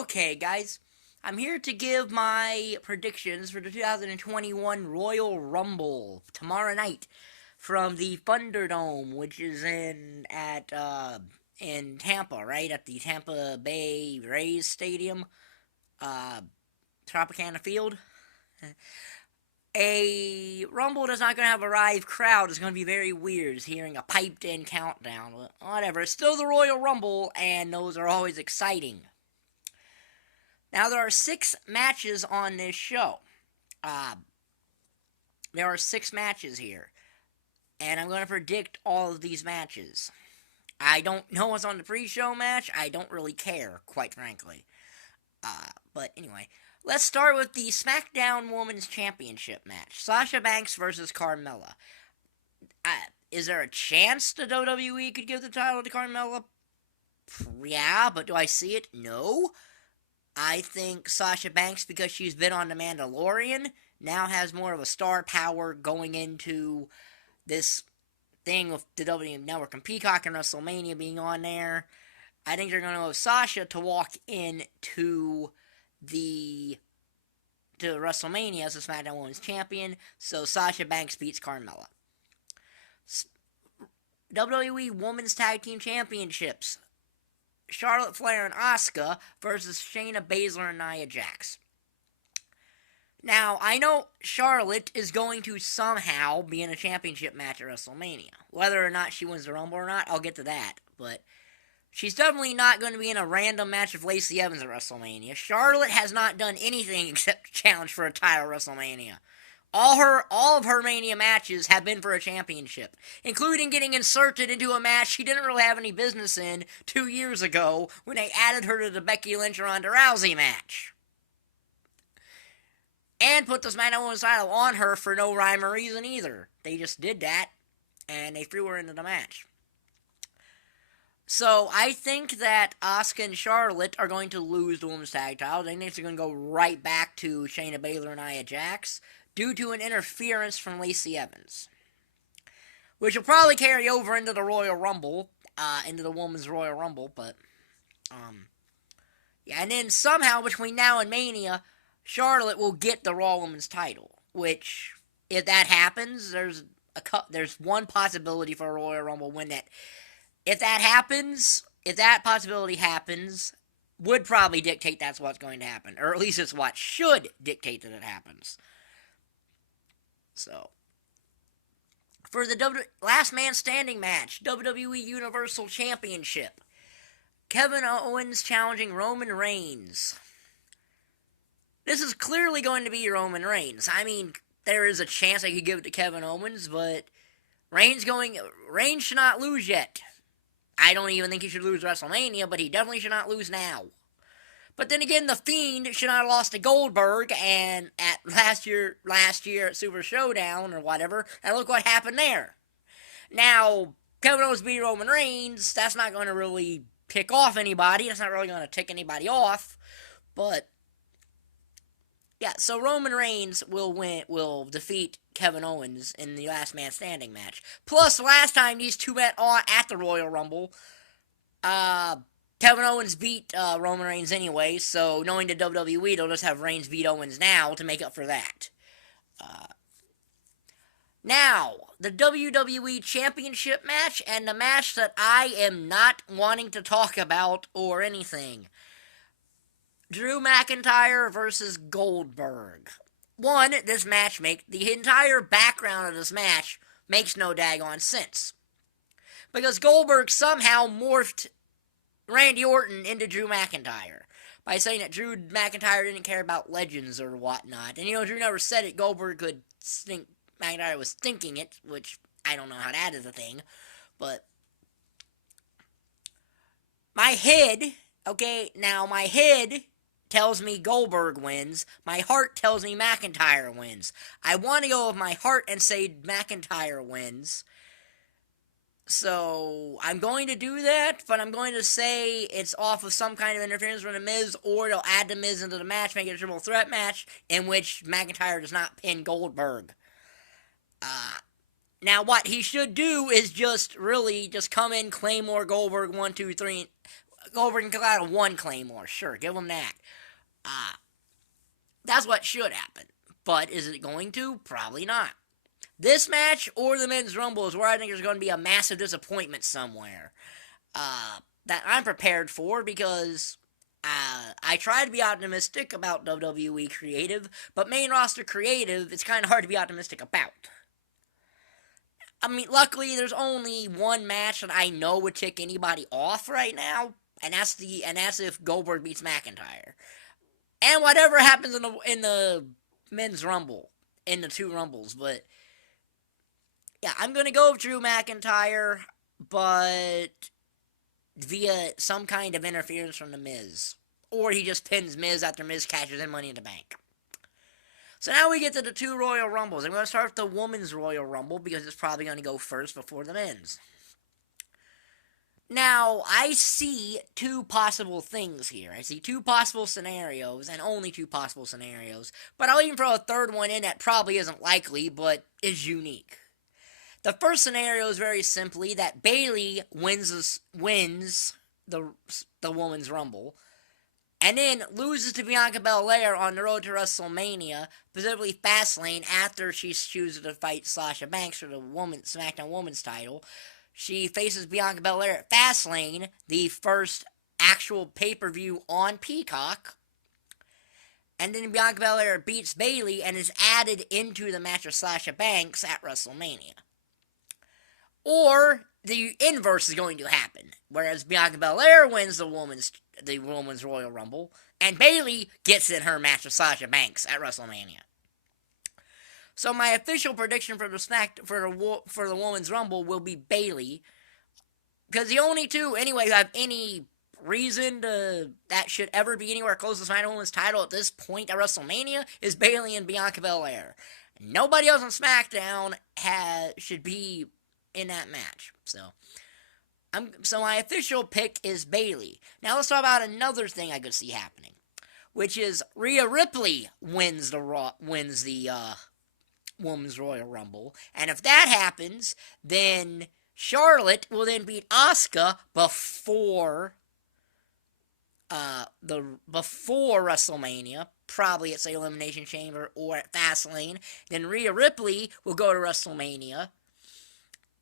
Okay, guys, I'm here to give my predictions for the 2021 Royal Rumble tomorrow night from the Thunderdome, which is in Tampa, right at the Tampa Bay Rays Stadium, uh, Tropicana Field. A Rumble that's not going to have a live crowd is going to be very weird, hearing a piped-in countdown. But whatever, it's still the Royal Rumble, and those are always exciting. Now, there are 6 matches on this show. Uh, there are 6 matches here. And I'm going to predict all of these matches. I don't know what's on the pre-show match. I don't really care, quite frankly. But anyway, let's start with the SmackDown Women's Championship match. Sasha Banks versus Carmella. Is there a chance the WWE could give the title to Carmella? Yeah, but do I see it? No. I think Sasha Banks, because she's been on The Mandalorian, now has more of a star power going into this thing with the WWE Network and Peacock and WrestleMania being on there. I think they're going to go with Sasha to walk into to WrestleMania as the SmackDown Women's Champion. So Sasha Banks beats Carmella. WWE Women's Tag Team Championships. Charlotte Flair and Asuka versus Shayna Baszler and Nia Jax. Now, I know Charlotte is going to somehow be in a championship match at WrestleMania. Whether or not she wins the Rumble or not, I'll get to that. But she's definitely not going to be in a random match with Lacey Evans at WrestleMania. Charlotte has not done anything except challenge for a title at WrestleMania. All of her Mania matches have been for a championship, including getting inserted into a match she didn't really have any business in 2 years ago when they added her to the Becky Lynch Ronda Rousey match. And put the SmackDown Women's title on her for no rhyme or reason either. They just did that, and they threw her into the match. So, I think that Asuka and Charlotte are going to lose the Women's Tag titles. I think they're going to go right back to Shayna Baszler and Nia Jax due to an interference from Lacey Evans, which will probably carry over into the Royal Rumble, into the Women's Royal Rumble, but, yeah, and then somehow between now and Mania, Charlotte will get the Raw Women's title, which, if that happens, there's one possibility for a Royal Rumble win that, if that possibility happens, would probably dictate that's what's going to happen, or at least it's what should dictate that it happens. So, for the Last Man Standing match, WWE Universal Championship, Kevin Owens challenging Roman Reigns. This is clearly going to be Roman Reigns. I mean, there is a chance I could give it to Kevin Owens, but Reigns should not lose yet. I don't even think he should lose WrestleMania, but he definitely should not lose now. But then again, The Fiend should not have lost to Goldberg, and at last year at Super Showdown or whatever, and look what happened there. Now, Kevin Owens beat Roman Reigns, that's not going to really pick off anybody, that's not really going to tick anybody off, but yeah, so Roman Reigns will defeat Kevin Owens in the Last Man Standing match. Plus, last time these two met at the Royal Rumble, Kevin Owens beat Roman Reigns anyway, so knowing the WWE, they'll just have Reigns beat Owens now to make up for that. Now, the WWE Championship match, and the match that I am not wanting to talk about or anything. Drew McIntyre versus Goldberg. One, this match the entire background of this match makes no daggone sense. Because Goldberg somehow morphed Randy Orton into Drew McIntyre by saying that Drew McIntyre didn't care about legends or whatnot. And Drew never said it. Goldberg could think McIntyre was thinking it, which I don't know how that is a thing. But my head tells me Goldberg wins. My heart tells me McIntyre wins. I want to go with my heart and say McIntyre wins. So, I'm going to do that, but I'm going to say it's off of some kind of interference from The Miz, or they'll add The Miz into the match, make it a triple threat match, in which McIntyre does not pin Goldberg. Now, what he should do is just come in, Claymore, Goldberg, 1, 2, 3, Goldberg can come out of one Claymore. Sure, give him that. Uh, that's what should happen. But is it going to? Probably not. This match or the Men's Rumble is where I think there's going to be a massive disappointment somewhere. That I'm prepared for because I try to be optimistic about WWE creative, but main roster creative, it's kind of hard to be optimistic about. I mean, luckily, there's only one match that I know would tick anybody off right now, and that's if Goldberg beats McIntyre, and whatever happens in the Men's Rumble, in the two Rumbles. But yeah, I'm gonna go with Drew McIntyre, but via some kind of interference from the Miz, or he just pins Miz after Miz catches in Money in the Bank. So now we get to the two Royal Rumbles. I'm going to start with the Women's Royal Rumble because it's probably going to go first before the men's. Now, I see two possible things here. I see two possible scenarios, and only two possible scenarios. But I'll even throw a third one in that probably isn't likely, but is unique. The first scenario is very simply that Bayley wins the Women's Rumble, and then loses to Bianca Belair on the road to WrestleMania, specifically Fastlane, after she chooses to fight Sasha Banks for the SmackDown Women's title. She faces Bianca Belair at Fastlane, the first actual pay-per-view on Peacock. And then Bianca Belair beats Bayley and is added into the match with Sasha Banks at WrestleMania. Or the inverse is going to happen, whereas Bianca Belair wins the Women's Royal Rumble, and Bayley gets in her match with Sasha Banks at WrestleMania. So my official prediction for the Women's Rumble will be Bayley, because the only two anyway who have any reason that should ever be anywhere close to SmackDown Women's title at this point at WrestleMania is Bayley and Bianca Belair. Nobody else on SmackDown should be in that match. So my official pick is Bayley. Now let's talk about another thing I could see happening, which is Rhea Ripley wins the Women's Royal Rumble, and if that happens, then Charlotte will then beat Asuka before WrestleMania, probably at say Elimination Chamber or at Fastlane. Then Rhea Ripley will go to WrestleMania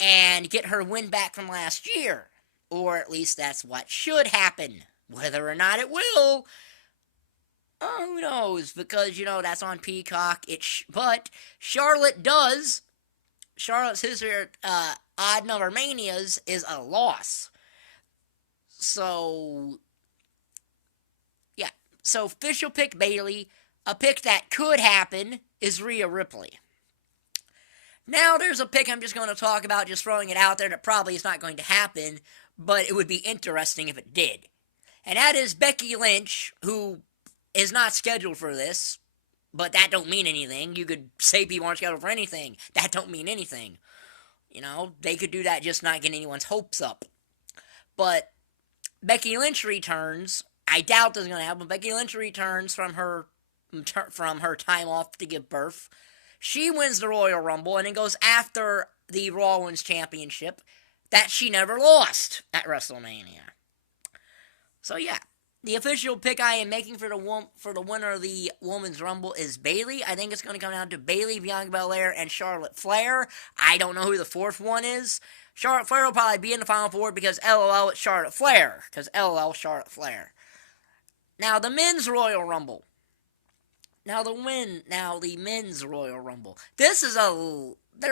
and get her win back from last year. Or at least that's what should happen. Whether or not it will, who knows? Because, that's on Peacock. But Charlotte's history odd number manias is a loss. So, yeah. So, official pick Bayley. A pick that could happen is Rhea Ripley. Now there's a pick I'm just going to talk about, just throwing it out there, that probably is not going to happen, but it would be interesting if it did. And that is Becky Lynch, who is not scheduled for this, but that don't mean anything. You could say people aren't scheduled for anything. That don't mean anything. They could do that, just not get anyone's hopes up. But Becky Lynch returns. I doubt this is going to happen. Becky Lynch returns from her time off to give birth. She wins the Royal Rumble and then goes after the Raw Women's Championship that she never lost at WrestleMania. So yeah, the official pick I am making for the winner of the Women's Rumble is Bayley. I think it's going to come down to Bayley, Bianca Belair, and Charlotte Flair. I don't know who the fourth one is. Charlotte Flair will probably be in the Final Four because LOL, it's Charlotte Flair. Because LOL, Charlotte Flair. Now, the Men's Royal Rumble. Now the Men's Royal Rumble. There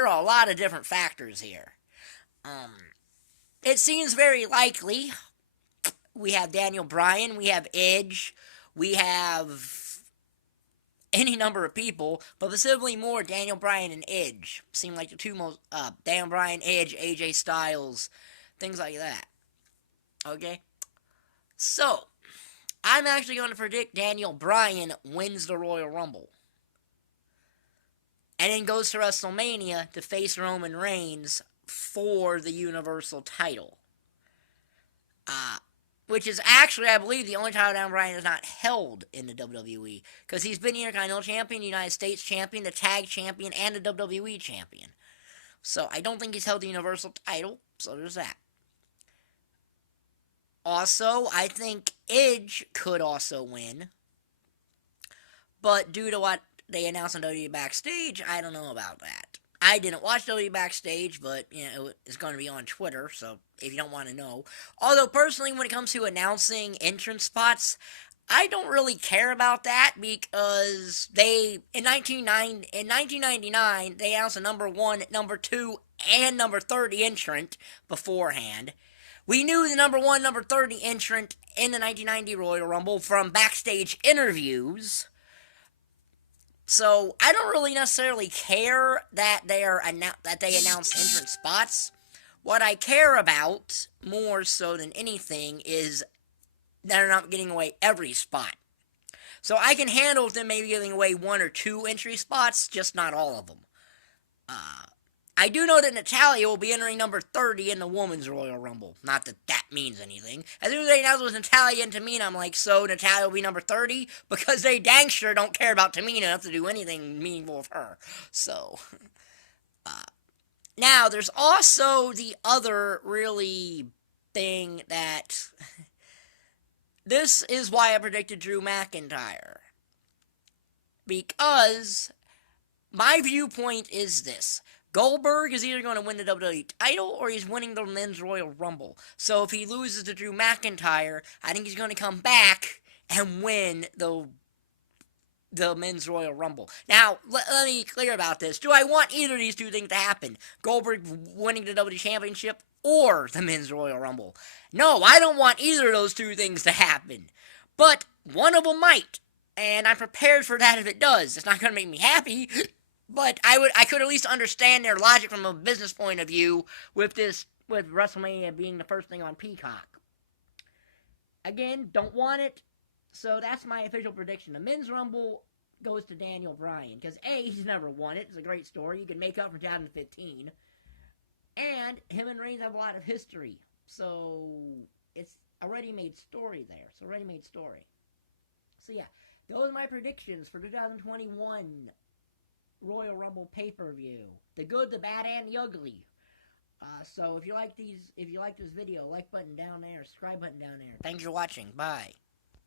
are a lot of different factors here. It seems very likely. We have Daniel Bryan, we have Edge, we have any number of people, but specifically more Daniel Bryan and Edge. Seem like the two most, Daniel Bryan, Edge, AJ Styles, things like that. Okay? So, I'm actually going to predict Daniel Bryan wins the Royal Rumble. And then goes to WrestleMania to face Roman Reigns for the Universal title. Which is actually, I believe, the only title Daniel Bryan has not held in the WWE. Because he's been the Intercontinental Champion, the United States Champion, the Tag Champion, and the WWE Champion. So I don't think he's held the Universal title, so there's that. Also, I think Edge could also win. But due to what they announced on WWE Backstage, I don't know about that. I didn't watch WWE Backstage, but it's going to be on Twitter, so if you don't want to know. Although personally, when it comes to announcing entrance spots, I don't really care about that because they in 1999 they announced a number 1, number 2, and number 30 entrant beforehand. We knew the number 1, number 30 entrant in the 1990 Royal Rumble from backstage interviews. So I don't really necessarily care that they announce entrance spots. What I care about more so than anything is they're not getting away every spot. So I can handle them maybe giving away 1 or 2 entry spots, just not all of them. I do know that Natalya will be entering number 30 in the Women's Royal Rumble. Not that that means anything. As soon as they announced it was Natalya and Tamina, I'm like, so Natalya will be number 30? Because they dang sure don't care about Tamina enough to do anything meaningful with her. So, now, there's also the other really thing that... This is why I predicted Drew McIntyre. Because my viewpoint is this. Goldberg is either going to win the WWE title or he's winning the Men's Royal Rumble. So if he loses to Drew McIntyre, I think he's going to come back and win the Men's Royal Rumble. Now, let me be clear about this. Do I want either of these two things to happen? Goldberg winning the WWE Championship or the Men's Royal Rumble? No, I don't want either of those two things to happen. But one of them might. And I'm prepared for that if it does. It's not going to make me happy. But I could at least understand their logic from a business point of view with WrestleMania being the first thing on Peacock. Again, don't want it. So that's my official prediction. The Men's Rumble goes to Daniel Bryan. Because A, he's never won it. It's a great story. You can make up for 2015. And him and Reigns have a lot of history. So it's a ready-made story there. It's a ready-made story. So yeah, those are my predictions for 2021 Royal Rumble Pay-Per-View. The good, the bad, and the ugly. So if you like this video, like button down there, subscribe button down there. Thanks for watching. Bye.